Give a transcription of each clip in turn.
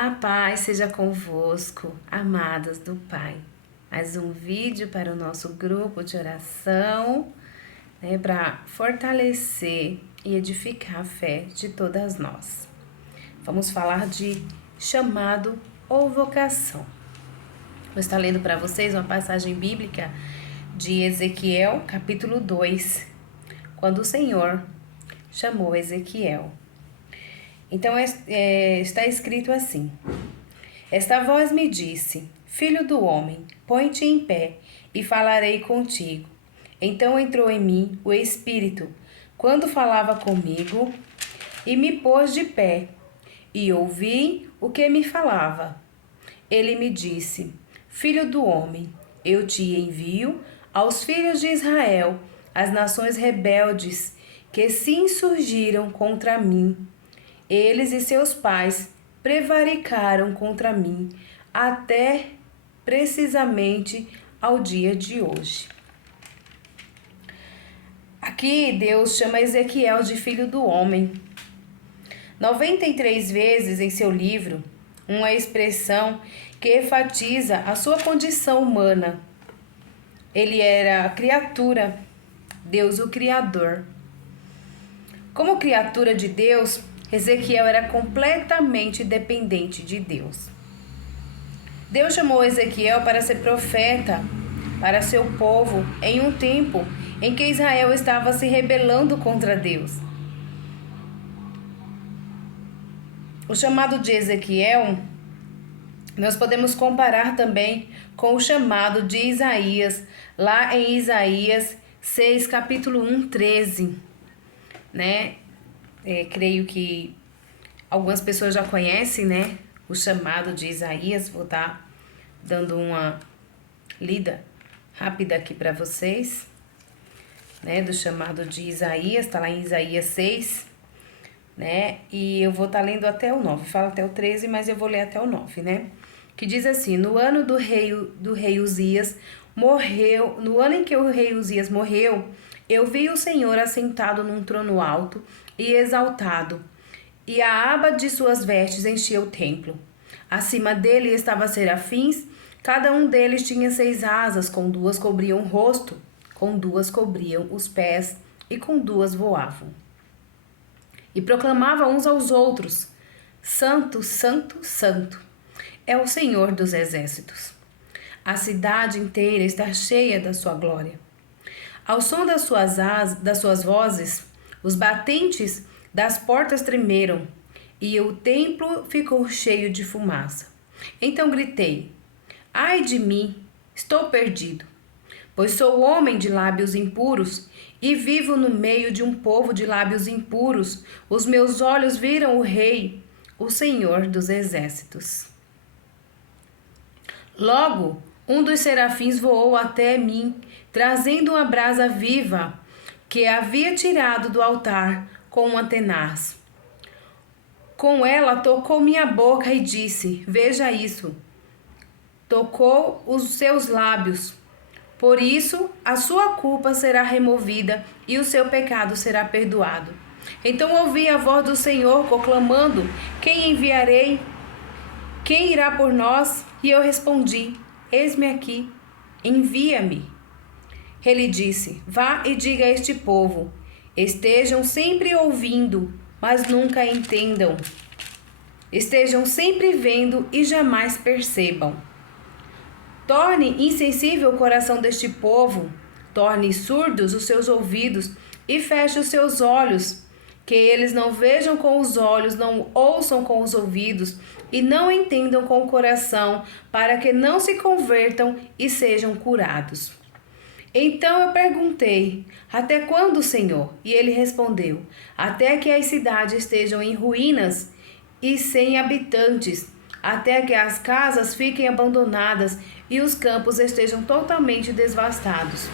A paz seja convosco, amadas do Pai. Mais um vídeo para o nosso grupo de oração, para fortalecer e edificar a fé de todas nós. Vamos falar de chamado ou vocação. Vou estar lendo para vocês uma passagem bíblica de Ezequiel, capítulo 2, quando o Senhor chamou Ezequiel. Então, está escrito assim: Esta voz me disse, filho do homem, põe-te em pé e falarei contigo. Então entrou em mim o Espírito, quando falava comigo, e me pôs de pé, e ouvi o que me falava. Ele me disse, filho do homem, eu te envio aos filhos de Israel, as nações rebeldes que se insurgiram contra mim. Eles e seus pais prevaricaram contra mim até precisamente ao dia de hoje. Aqui Deus chama Ezequiel de filho do homem. 93 vezes em seu livro, uma expressão que enfatiza a sua condição humana. Ele era a criatura, Deus o Criador. Como criatura de Deus, Ezequiel era completamente dependente de Deus. Deus chamou Ezequiel para ser profeta para seu povo em um tempo em que Israel estava se rebelando contra Deus. O chamado de Ezequiel, nós podemos comparar também com o chamado de Isaías, lá em Isaías 6, capítulo 1, 13, creio que algumas pessoas já conhecem, o chamado de Isaías. Vou estar dando uma lida rápida aqui para vocês, do chamado de Isaías. Está lá em Isaías 6, e eu vou estar lendo até o 9. Fala até o 13, mas eu vou ler até o 9, que diz assim: no ano do rei Uzias morreu, no ano em que o rei Uzias morreu, eu vi o Senhor assentado num trono alto e exaltado, e a aba de suas vestes enchia o templo. Acima dele estavam serafins, cada um deles tinha 6 asas, com 2 cobriam o rosto, com 2 cobriam os pés, e com 2 voavam. E proclamavam uns aos outros: Santo, Santo, Santo, é o Senhor dos exércitos. A cidade inteira está cheia da sua glória. Ao som das suas vozes, os batentes das portas tremeram, e o templo ficou cheio de fumaça. Então gritei: Ai de mim, estou perdido, pois sou homem de lábios impuros e vivo no meio de um povo de lábios impuros. Os meus olhos viram o Rei, o Senhor dos exércitos. Logo, um dos serafins voou até mim, trazendo uma brasa viva que havia tirado do altar com uma tenaz. Com ela tocou minha boca e disse: Veja isso. Tocou os seus lábios. Por isso, a sua culpa será removida e o seu pecado será perdoado. Então ouvi a voz do Senhor proclamando: Quem enviarei? Quem irá por nós? E eu respondi: Eis-me aqui, envia-me. Ele disse: Vá e diga a este povo: estejam sempre ouvindo, mas nunca entendam. Estejam sempre vendo e jamais percebam. Torne insensível o coração deste povo, torne surdos os seus ouvidos e feche os seus olhos, que eles não vejam com os olhos, não ouçam com os ouvidos e não entendam com o coração, para que não se convertam e sejam curados. Então eu perguntei: Até quando, Senhor? E ele respondeu: Até que as cidades estejam em ruínas e sem habitantes, até que as casas fiquem abandonadas e os campos estejam totalmente devastados,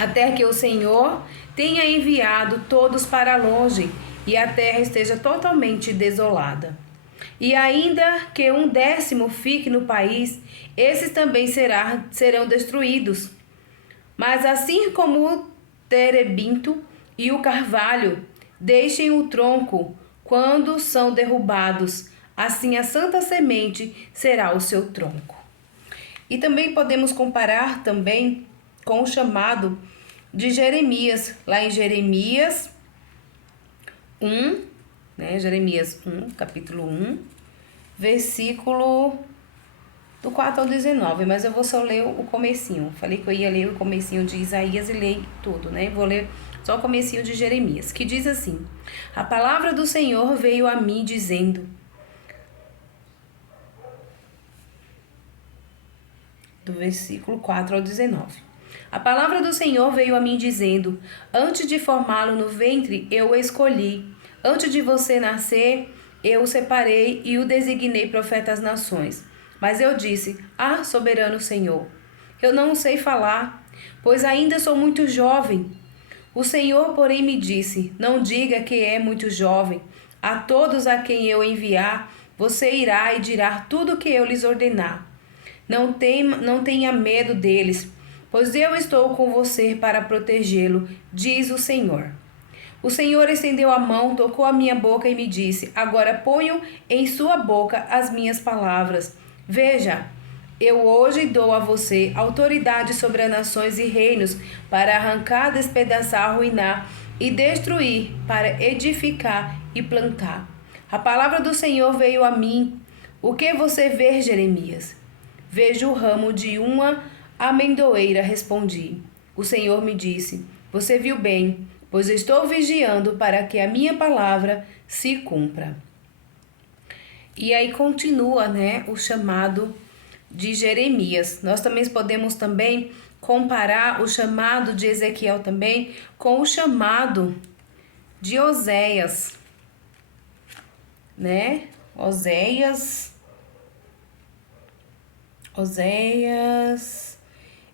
até que o Senhor tenha enviado todos para longe e a terra esteja totalmente desolada. E ainda que 1/10 fique no país, esses também serão destruídos. Mas assim como o terebinto e o carvalho deixem o tronco quando são derrubados, assim a santa semente será o seu tronco. E também podemos comparar também com o chamado de Jeremias, lá em Jeremias 1, né? Jeremias 1, capítulo 1, versículo do 4 ao 19, mas eu vou só ler o comecinho. Falei que eu ia ler o comecinho de Isaías e ler tudo, né? Vou ler só o comecinho de Jeremias, que diz assim: A palavra do Senhor veio a mim dizendo, do versículo 4 ao 19. A palavra do Senhor veio a mim dizendo, antes de formá-lo no ventre, eu o escolhi. Antes de você nascer, eu o separei e o designei profeta às nações. Mas eu disse, soberano Senhor, eu não sei falar, pois ainda sou muito jovem. O Senhor, porém, me disse, não diga que é muito jovem. A todos a quem eu enviar, você irá e dirá tudo o que eu lhes ordenar. Não tenha medo deles, pois eu estou com você para protegê-lo, diz o Senhor. O Senhor estendeu a mão, tocou a minha boca e me disse, agora ponho em sua boca as minhas palavras. Veja, eu hoje dou a você autoridade sobre as nações e reinos para arrancar, despedaçar, arruinar e destruir, para edificar e plantar. A palavra do Senhor veio a mim. O que você vê, Jeremias? Vejo o ramo de uma amendoeira, respondi. O Senhor me disse, você viu bem, pois estou vigiando para que a minha palavra se cumpra. E aí continua, né, o chamado de Jeremias. Nós também podemos também comparar o chamado de Ezequiel também com o chamado de Oséias, né? Oséias,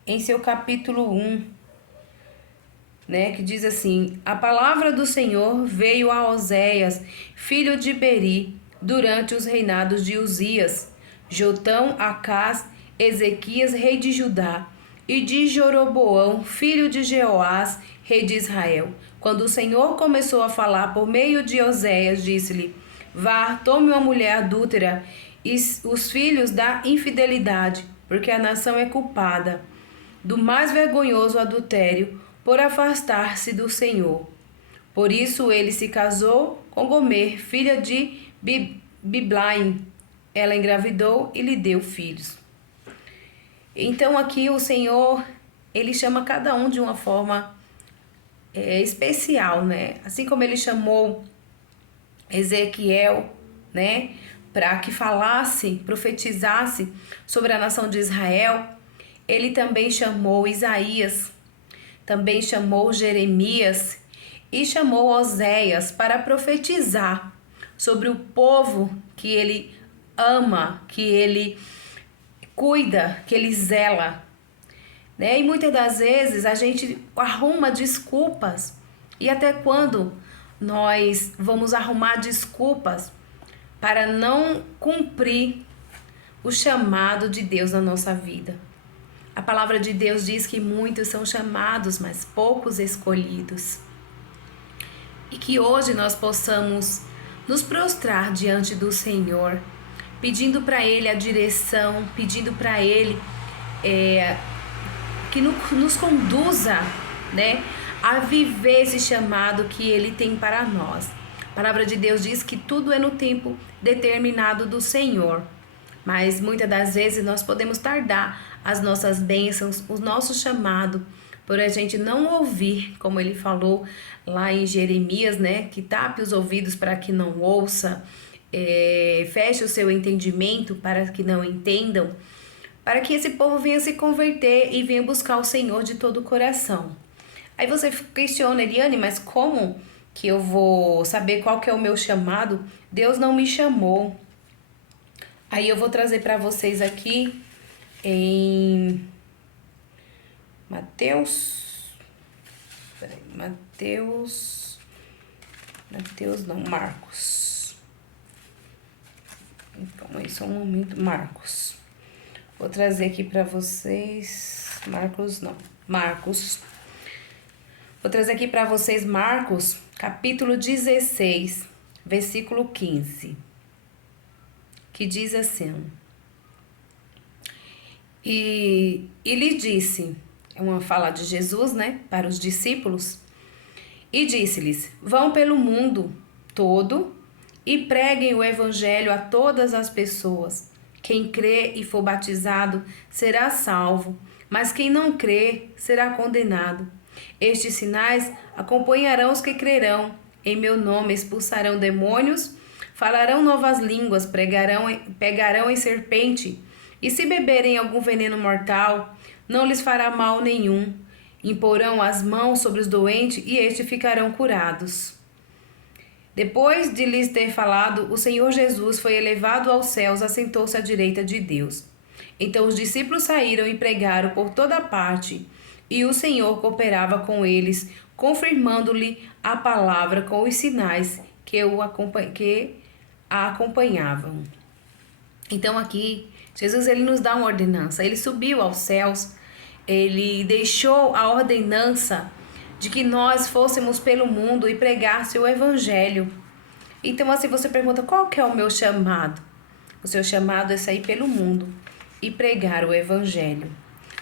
em seu capítulo 1, né, que diz assim, a palavra do Senhor veio a Oséias, filho de Beri, durante os reinados de Uzias, Jotão, Acás, Ezequias, rei de Judá, e de Jeroboão, filho de Jeoás, rei de Israel. Quando o Senhor começou a falar por meio de Oséias, disse-lhe, vá, tome uma mulher adúltera e os filhos da infidelidade, porque a nação é culpada do mais vergonhoso adultério por afastar-se do Senhor. Por isso ele se casou com Gomer, filha de Biblaim. Ela engravidou e lhe deu filhos. Então aqui o Senhor, ele chama cada um de uma forma especial, né? Assim como ele chamou Ezequiel, né, para que falasse, profetizasse sobre a nação de Israel, ele também chamou Isaías, também chamou Jeremias e chamou Oséias para profetizar sobre o povo que ele ama, que ele cuida, que ele zela, né? E muitas das vezes a gente arruma desculpas. E até quando nós vamos arrumar desculpas para não cumprir o chamado de Deus na nossa vida? A palavra de Deus diz que muitos são chamados, mas poucos escolhidos. E que hoje nós possamos nos prostrar diante do Senhor, pedindo para Ele a direção, pedindo para Ele que nos conduza, né, a viver esse chamado que Ele tem para nós. A palavra de Deus diz que tudo é no tempo determinado do Senhor, mas muitas das vezes nós podemos tardar as nossas bênçãos, o nosso chamado, por a gente não ouvir, como Ele falou lá em Jeremias, né, que tape os ouvidos para que não ouça, feche o seu entendimento para que não entendam, para que esse povo venha se converter e venha buscar o Senhor de todo o coração. Aí você questiona, Eliane, mas como que eu vou saber qual que é o meu chamado? Deus não me chamou. Aí eu vou trazer para vocês aqui em Marcos. Então, aí só um momento, Marcos. Vou trazer aqui para vocês, Marcos. Vou trazer aqui para vocês Marcos, capítulo 16, versículo 15. que diz assim: e lhe disse, é uma fala de Jesus, né, para os discípulos, e disse-lhes: vão pelo mundo todo e preguem o evangelho a todas as pessoas. Quem crê e for batizado será salvo, mas quem não crê será condenado. Estes sinais acompanharão os que crerão. Em meu nome expulsarão demônios, falarão novas línguas, pegarão em serpente, e se beberem algum veneno mortal, não lhes fará mal nenhum. Imporão as mãos sobre os doentes e estes ficarão curados. Depois de lhes ter falado, o Senhor Jesus foi elevado aos céus, assentou-se à direita de Deus. Então os discípulos saíram e pregaram por toda parte, e o Senhor cooperava com eles, confirmando-lhe a palavra com os sinais que a acompanhavam. Então aqui, Jesus ele nos dá uma ordenança. Ele subiu aos céus, ele deixou a ordenança de que nós fôssemos pelo mundo e pregasse o evangelho. Então assim você pergunta, qual que é o meu chamado? O seu chamado é sair pelo mundo e pregar o evangelho.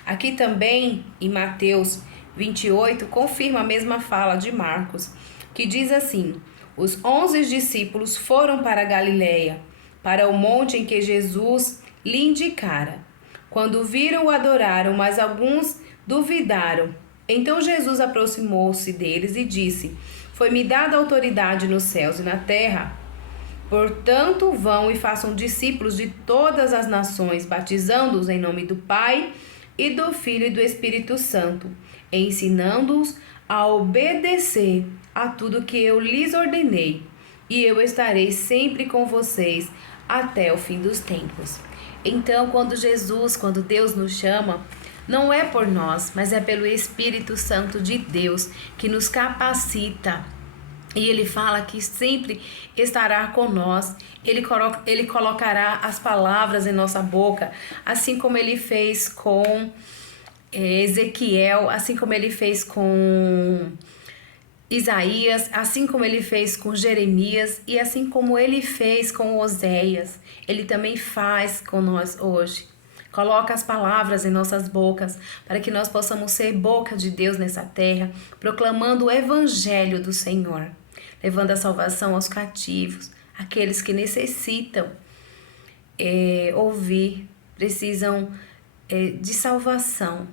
Aqui também, em Mateus 28, confirma a mesma fala de Marcos, que diz assim: os 11 discípulos foram para Galiléia, para o monte em que Jesus lhe indicara. Quando viram, o adoraram, mas alguns duvidaram. Então Jesus aproximou-se deles e disse: foi-me dada autoridade nos céus e na terra. Portanto, vão e façam discípulos de todas as nações, batizando-os em nome do Pai e do Filho e do Espírito Santo, ensinando-os a obedecer a tudo que eu lhes ordenei. E eu estarei sempre com vocês até o fim dos tempos. Então, quando Deus nos chama, não é por nós, mas é pelo Espírito Santo de Deus que nos capacita. E Ele fala que sempre estará conosco. Ele colocará as palavras em nossa boca, assim como Ele fez com Ezequiel, assim como Ele fez com Isaías, assim como Ele fez com Jeremias e assim como Ele fez com Oséias. Ele também faz com nós hoje. Coloca as palavras em nossas bocas para que nós possamos ser boca de Deus nessa terra, proclamando o evangelho do Senhor, levando a salvação aos cativos, aqueles que necessitam ouvir, precisam de salvação.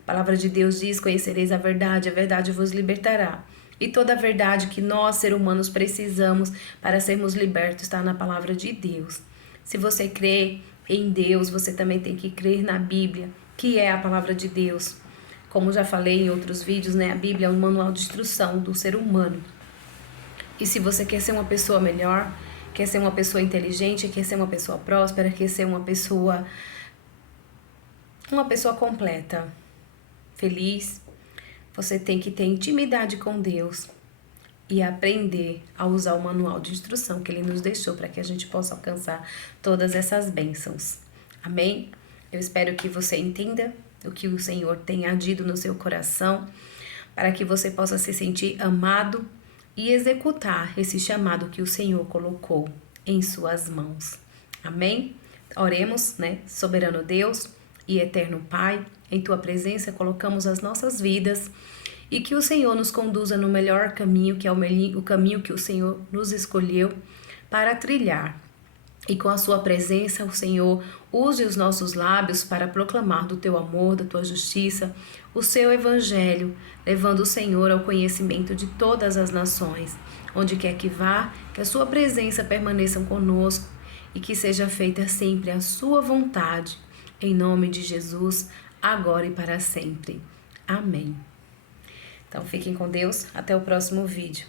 A palavra de Deus diz: conhecereis a verdade vos libertará. E toda a verdade que nós, seres humanos, precisamos para sermos libertos está na palavra de Deus. Se você crê em Deus, você também tem que crer na Bíblia, que é a palavra de Deus. Como já falei em outros vídeos, né? A Bíblia é um manual de instrução do ser humano. E se você quer ser uma pessoa melhor, quer ser uma pessoa inteligente, quer ser uma pessoa próspera, quer ser uma pessoa completa, feliz, você tem que ter intimidade com Deus e aprender a usar o manual de instrução que Ele nos deixou para que a gente possa alcançar todas essas bênçãos. Amém? Eu espero que você entenda o que o Senhor tem agido no seu coração, para que você possa se sentir amado e executar esse chamado que o Senhor colocou em suas mãos. Amém? Oremos, né? Soberano Deus e eterno Pai, em Tua presença colocamos as nossas vidas e que o Senhor nos conduza no melhor caminho, que é o caminho que o Senhor nos escolheu para trilhar. E com a Sua presença, o Senhor use os nossos lábios para proclamar do Teu amor, da Tua justiça, o Seu Evangelho, levando o Senhor ao conhecimento de todas as nações. Onde quer que vá, que a Sua presença permaneça conosco e que seja feita sempre a Sua vontade. Em nome de Jesus, agora e para sempre. Amém. Então fiquem com Deus. Até o próximo vídeo.